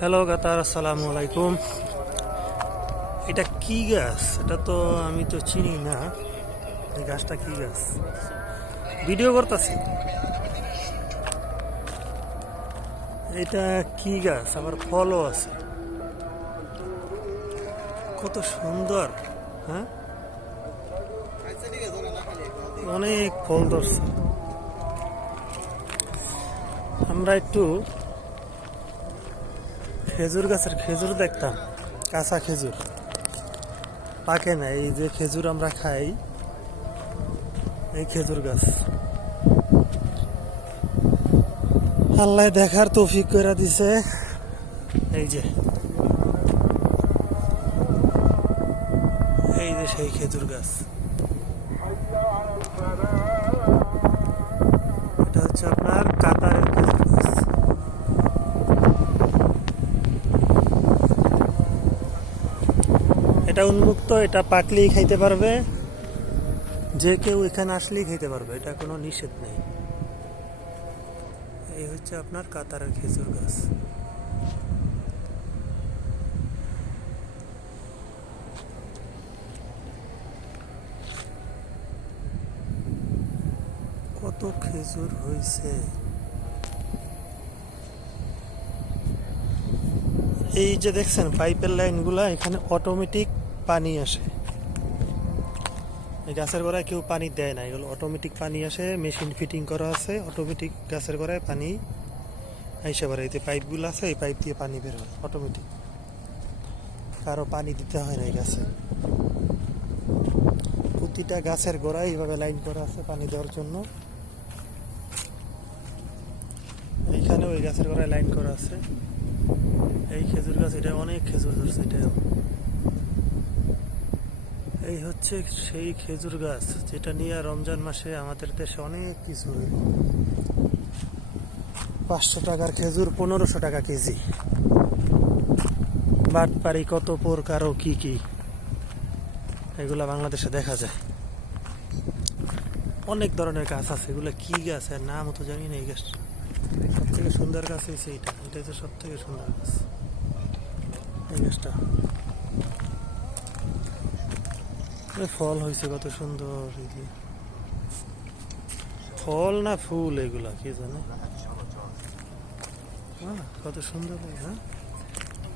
Hello গাতার, আসসালামু আলাইকুম। এটা কি গাছ? এটা তো আমি তো চিনি না। এই গাছটা কি গাছ? ভিডিও করতেছি। এটা কি গাছ? আবার ফলও আছে, কত সুন্দর। হ্যাঁ, অনেক ফল ধরছে। আমরা একটু খেজুর গাছের খেজুর দেখতাম, কাঁচা খেজুর পাকে না। এই যে খেজুর আমরা খাই, এই খেজুর গাছ আল্লাহ দেখার তৌফিক করে দিছে। এই যে এই যে সেই খেজুর গাছ, এটা হচ্ছে আপনার কাতারের খেজুর গাছ। এটা উন্মুক্ত, এটা পাকলেই খাইতে পারবে, যে কেউ এখানে আসলেই খেতে পারবে, এটা কোনো নিষেধ নেই। এই হচ্ছে আপনার কাতারের খেজুর গাছ। কত খেজুর হয়েছে। এই যে দেখছেন পাইপের লাইনগুলা, এখানে অটোমেটিক পানি আসে। এই গাছের গোড়ায় কেউ পানি দেয় না, এগুলো অটোমেটিক পানি আসে, মেশিন ফিটিং করা আছে, অটোমেটিক গাছের গোড়ায় পানি আইসা পারে। এই যে পাইপগুলো আছে, এই পাইপ দিয়ে পানি বের হয় অটোমেটিক, কারো পানি দিতে হয় না। এই গাছে প্রতিটা গাছের গোড়ায় এইভাবে লাইন করা আছে পানি দেওয়ার জন্য। এইখানে ওই গাছের গোড়ায় লাইন করা আছে। এই খেজুর গাছ, এটা অনেক খেজুর ধরছে। এটাও এই হচ্ছে সেই খেজুর গাছ যেটা নিয়ে রমজান মাসে আমাদের দেশে অনেক কিছু হইল। 500 টাকার খেজুর 1500 টাকা কেজি। বাটপারি কত প্রকার ও কি কি, এগুলা বাংলাদেশে দেখা যায়। অনেক ধরনের গাছ আছে, এগুলো কি গাছ এর নাম তো জানি না। এই গাছটা সব থেকে সুন্দর গাছ হয়েছে এটা, এটা হচ্ছে সব থেকে সুন্দর গাছ। এই গাছটা ফল হয়েছে কত সুন্দর। ফল না ফুল, এগুলা কি জানে। কত সুন্দর। হ্যাঁ।